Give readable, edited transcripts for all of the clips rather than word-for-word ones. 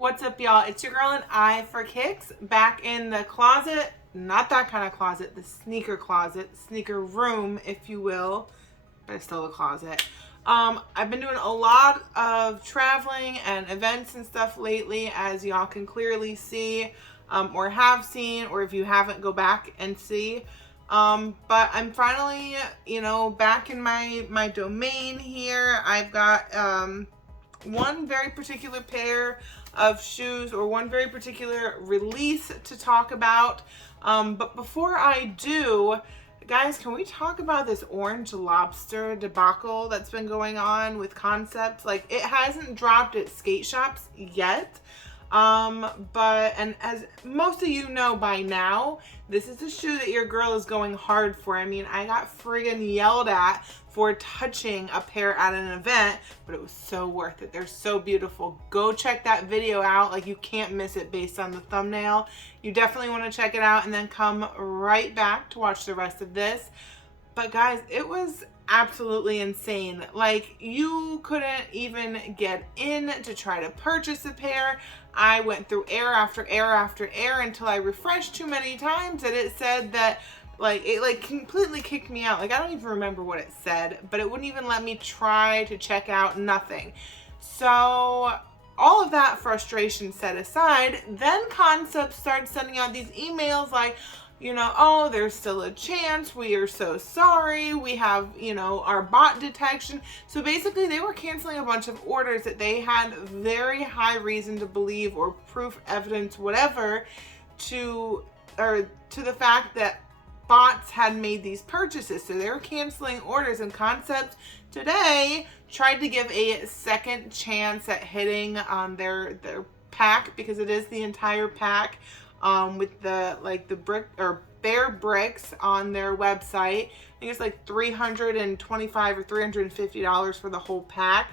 What's up, y'all? It's your girl AnEyeIVKicks back in the closet. Not that kind of closet, the sneaker closet, sneaker room, if you will, but it's still a closet. I've been doing a lot of traveling and events and stuff lately, as y'all can clearly see, or have seen, or if you haven't, go back and see. But I'm finally, back in my domain here. I've got one very particular pair of shoes, or one very particular release to talk about. But before I do, guys, can we talk about this orange lobster debacle that's been going on with Concepts? Like, it hasn't dropped at skate shops yet. And as most of you know by now, this is a shoe that your girl is going hard for. I mean, I got friggin' yelled at for touching a pair at an event, but it was so worth it. They're so beautiful. Go check that video out. Like, you can't miss it based on the thumbnail. You definitely want to check it out and then come right back to watch the rest of this. But guys, it was absolutely insane. Like, you couldn't even get in to try to purchase a pair. I went through error after error after error until I refreshed too many times and it said that, like, it completely kicked me out. Like, I don't even remember what it said, but it wouldn't even let me try to check out, nothing. So all of that frustration set aside, then Concepts started sending out these emails like, oh, there's still a chance. We are so sorry. We have, our bot detection. So basically they were canceling a bunch of orders that they had very high reason to believe, or proof, evidence, whatever, to the fact that bots had made these purchases. So they were canceling orders, and Concepts today tried to give a second chance at hitting their pack, because it is the entire pack. With the brick or bare bricks on their website. I think it's like $325 or $350 for the whole pack.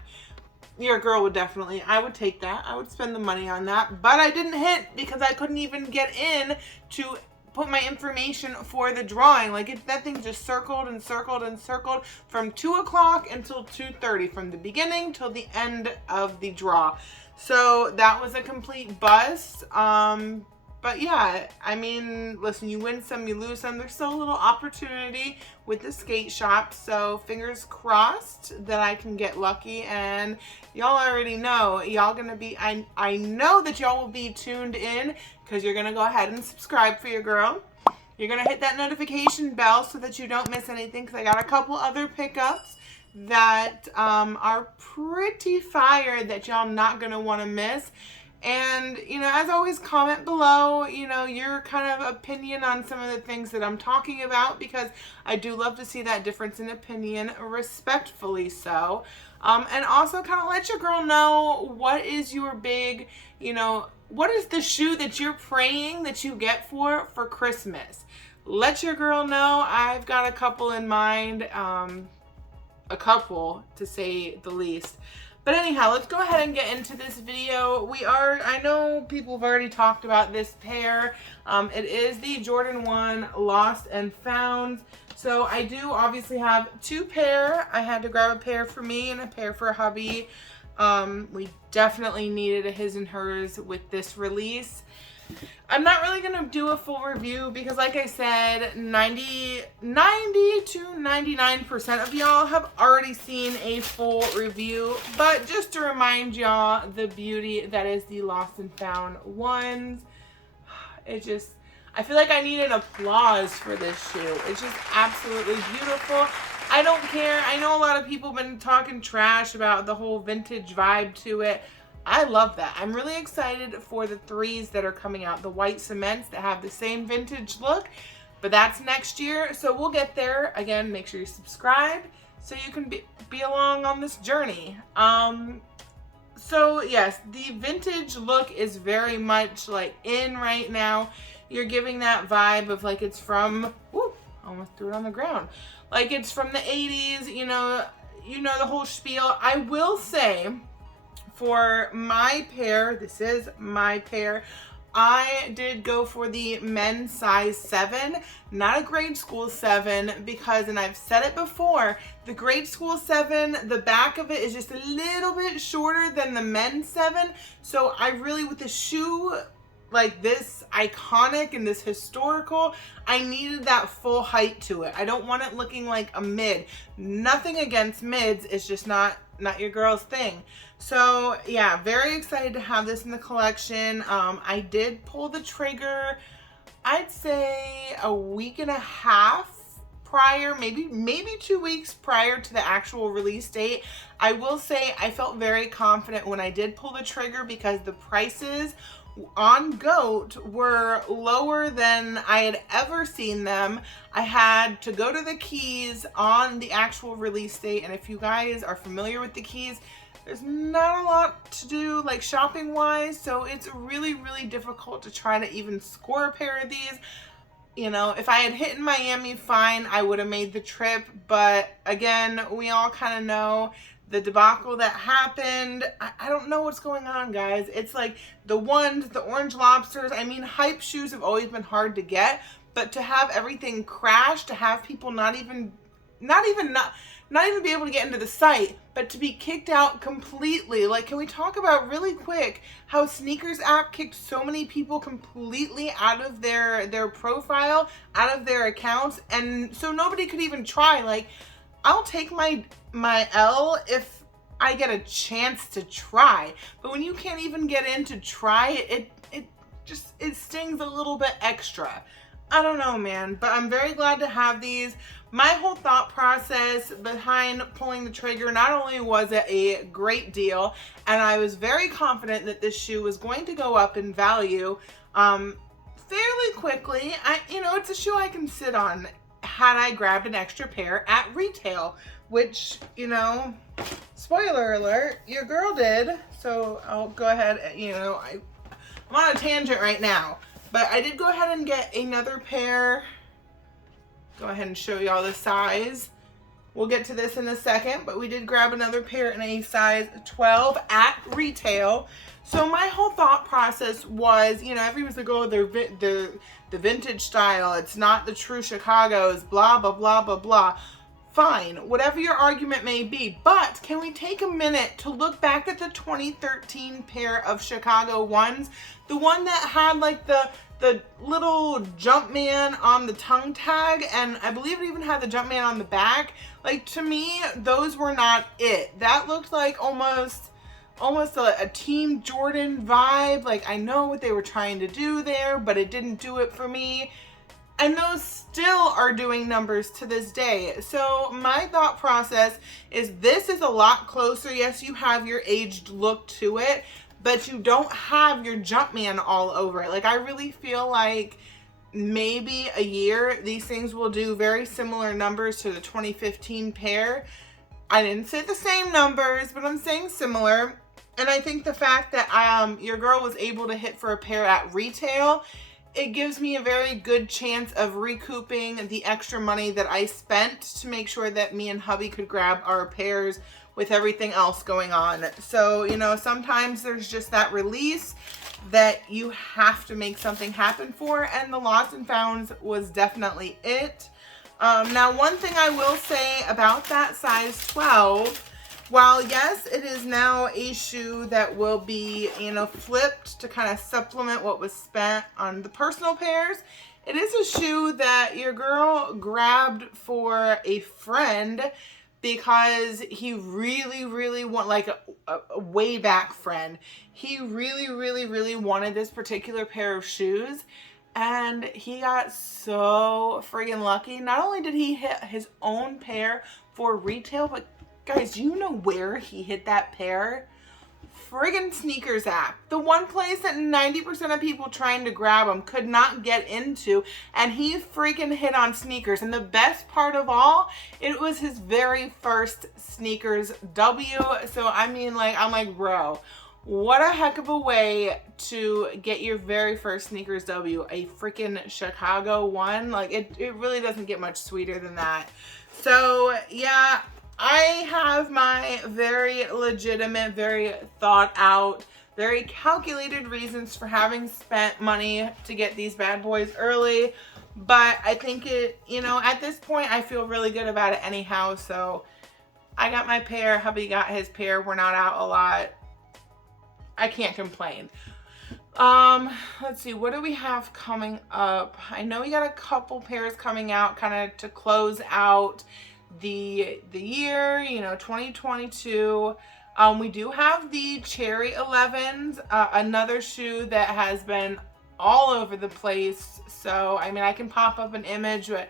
Your girl would definitely, I would take that. I would spend the money on that, but I didn't hit because I couldn't even get in to put my information for the drawing. Like, that thing just circled and circled and circled from 2 o'clock until 2:30, from the beginning till the end of the draw. So that was a complete bust. But yeah, I mean, listen, you win some, you lose some. There's still a little opportunity with the skate shop. So fingers crossed that I can get lucky. And y'all already know, y'all gonna be, I know that y'all will be tuned in, because you're gonna go ahead and subscribe for your girl. You're gonna hit that notification bell so that you don't miss anything, because I got a couple other pickups that are pretty fire that y'all not gonna want to miss. And, as always, comment below, your kind of opinion on some of the things that I'm talking about, because I do love to see that difference in opinion, respectfully so. And also kind of let your girl know what is your big, what is the shoe that you're praying that you get for Christmas. Let your girl know. I've got a couple in mind, a couple to say the least. But anyhow, let's go ahead and get into this video. I know people have already talked about this pair. It is the Jordan 1 Lost and Found. So I do obviously have two pair. I had to grab a pair for me and a pair for hubby. We definitely needed a his and hers with this release. I'm not really going to do a full review because, like I said, 90 to 99% of y'all have already seen a full review. But just to remind y'all the beauty that is the Lost and Found ones. I feel like I need an applause for this shoe. It's just absolutely beautiful. I don't care. I know a lot of people have been talking trash about the whole vintage vibe to it. I love that. I'm really excited for the 3s that are coming out, the white cements that have the same vintage look, but that's next year, so we'll get there. Again, make sure you subscribe so you can be along on this journey. So yes, the vintage look is very much like in right now. You're giving that vibe of like it's from, whoo, almost threw it on the ground. Like it's from the 80s, the whole spiel. I will say, for my pair, this is my pair, I did go for the men's size 7, not a grade school 7, because, and I've said it before, the grade school 7, the back of it is just a little bit shorter than the men's 7. So I really, with the shoe like this iconic and this historical, I needed that full height to it. I don't want it looking like a mid. Nothing against mids, it's just not your girl's thing. So yeah, very excited to have this in the collection. I did pull the trigger, I'd say a week and a half prior, maybe 2 weeks prior to the actual release date. I will say I felt very confident when I did pull the trigger because the prices on GOAT were lower than I had ever seen them. I had to go to the Keys on the actual release date, and if you guys are familiar with the Keys, there's not a lot to do like shopping wise, so it's really difficult to try to even score a pair of these. You know, if I had hit in Miami, fine, I would have made the trip, but again, we all kind of know the debacle that happened. I don't know what's going on, guys. It's like the ones, the orange lobsters. I mean, hype shoes have always been hard to get, but to have everything crash, to have people not even be able to get into the site, but to be kicked out completely. Like, can we talk about really quick how Sneakers app kicked so many people completely out of their profile, out of their accounts, and so nobody could even try. Like, I'll take my L if I get a chance to try, but when you can't even get in to try, it stings a little bit extra. I don't know, man, but I'm very glad to have these. My whole thought process behind pulling the trigger, not only was it a great deal, and I was very confident that this shoe was going to go up in value fairly quickly. It's a shoe I can sit on had I grabbed an extra pair at retail, which, spoiler alert, your girl did. So I'll go ahead, I'm on a tangent right now, but I did go ahead and get another pair. Go ahead and show y'all the size. We'll get to this in a second, but we did grab another pair in a size 12 at retail. So my whole thought process was, everyone's like, oh, they're the vintage style, it's not the true Chicago's, blah, blah, blah, blah, blah. Fine, whatever your argument may be, but can we take a minute to look back at the 2013 pair of Chicago ones? The one that had like the little Jumpman on the tongue tag, and I believe it even had the Jumpman on the back. Like, to me, those were not it. That looked like almost a Team Jordan vibe. Like, I know what they were trying to do there, but it didn't do it for me. And those still are doing numbers to this day. So my thought process is this is a lot closer. Yes, you have your aged look to it, but you don't have your Jumpman all over it. Like, I really feel like maybe a year, these things will do very similar numbers to the 2015 pair. I didn't say the same numbers, but I'm saying similar. And I think the fact that your girl was able to hit for a pair at retail, it gives me a very good chance of recouping the extra money that I spent to make sure that me and hubby could grab our pairs with everything else going on. So, sometimes there's just that release that you have to make something happen for, and the Lost and Founds was definitely it. Now, one thing I will say about that size 12, while yes, it is now a shoe that will be, flipped to kind of supplement what was spent on the personal pairs, it is a shoe that your girl grabbed for a friend because he really want, like a way back friend. He really wanted this particular pair of shoes, and he got so friggin' lucky. Not only did he hit his own pair for retail, but guys, do you know where he hit that pair? Friggin' Sneakers app. The one place that 90% of people trying to grab them could not get into, and he freaking hit on Sneakers. And the best part of all, it was his very first Sneakers W. So I mean, I'm like, bro, what a heck of a way to get your very first Sneakers W, a freaking Chicago one. Like, it really doesn't get much sweeter than that. So yeah, I have my very legitimate, very thought out very calculated reasons for having spent money to get these bad boys early. But I think it, you know, at this point, I feel really good about it anyhow. So I got my pair, hubby got his pair. We're not out a lot. I can't complain. Let's see, what do we have coming up? I know we got a couple pairs coming out kind of to close out the year, you know, 2022. We do have the Cherry 11s, another shoe that has been all over the place. So, I mean, I can pop up an image, but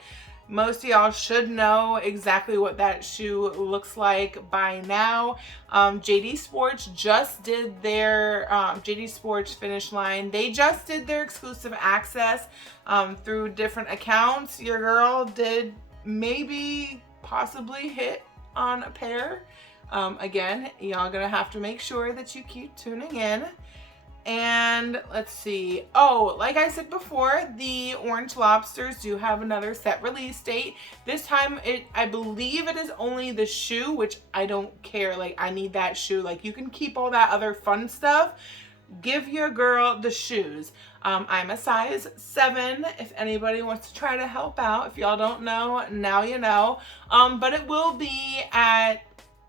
most of y'all should know exactly what that shoe looks like by now. JD Sports just did their JD Sports Finish Line. They just did their exclusive access through different accounts. Your girl did maybe possibly hit on a pair. Again, y'all gonna have to make sure that you keep tuning in. And let's see. Oh, like I said before, the Orange Lobsters do have another set release date. This time, I believe it is only the shoe, which I don't care. Like, I need that shoe. Like, you can keep all that other fun stuff. Give your girl the shoes. I'm a size 7 if anybody wants to try to help out. If y'all don't know, now you know. But it will be at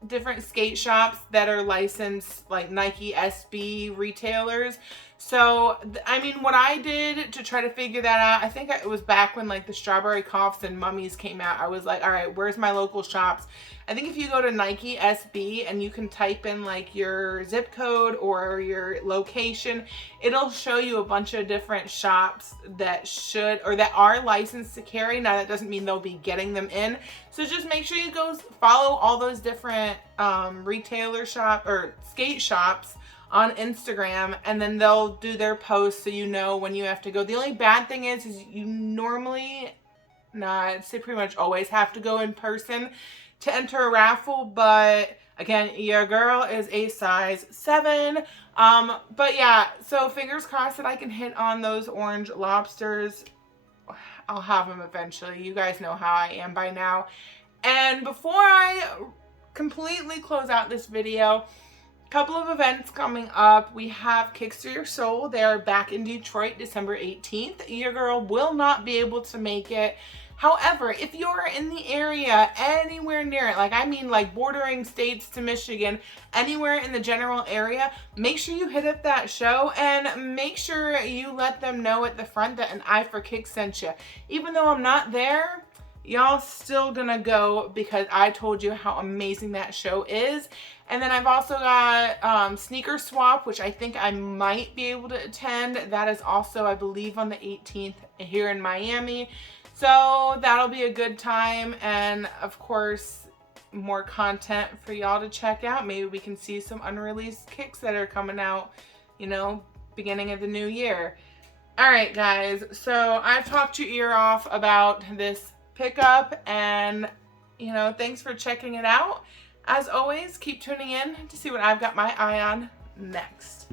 different skate shops that are licensed, like Nike SB retailers. So, I mean, what I did to try to figure that out, I think it was back when like the Strawberry Coughs and Mummies came out. I was like, all right, where's my local shops? I think if you go to Nike SB and you can type in like your zip code or your location, it'll show you a bunch of different shops that should, or that are licensed to carry. Now that doesn't mean they'll be getting them in. So just make sure you go follow all those different retailer shop or skate shops on Instagram, and then they'll do their posts so you know when you have to go. The only bad thing is you normally, I'd say pretty much always have to go in person to enter a raffle, but again, your girl is a size 7. But yeah, so fingers crossed that I can hit on those Orange Lobsters. I'll have them eventually. You guys know how I am by now. And before I completely close out this video, couple of events coming up. We have Kicks for Your Soul. They are back in Detroit December 18th. Your girl will not be able to make it. However, if you're in the area, anywhere near it, like I mean like bordering states to Michigan, anywhere in the general area, make sure you hit up that show and make sure you let them know at the front that an Eye for Kicks sent you. Even though I'm not there, y'all still gonna go because I told you how amazing that show is. And then I've also got Sneaker Swap, which I think I might be able to attend. That is also, I believe, on the 18th here in Miami. So that'll be a good time. And of course, more content for y'all to check out. Maybe we can see some unreleased kicks that are coming out, you know, beginning of the new year. All right, guys. So I've talked your ear off about this pickup, and, you know, thanks for checking it out. As always, keep tuning in to see what I've got my eye on next.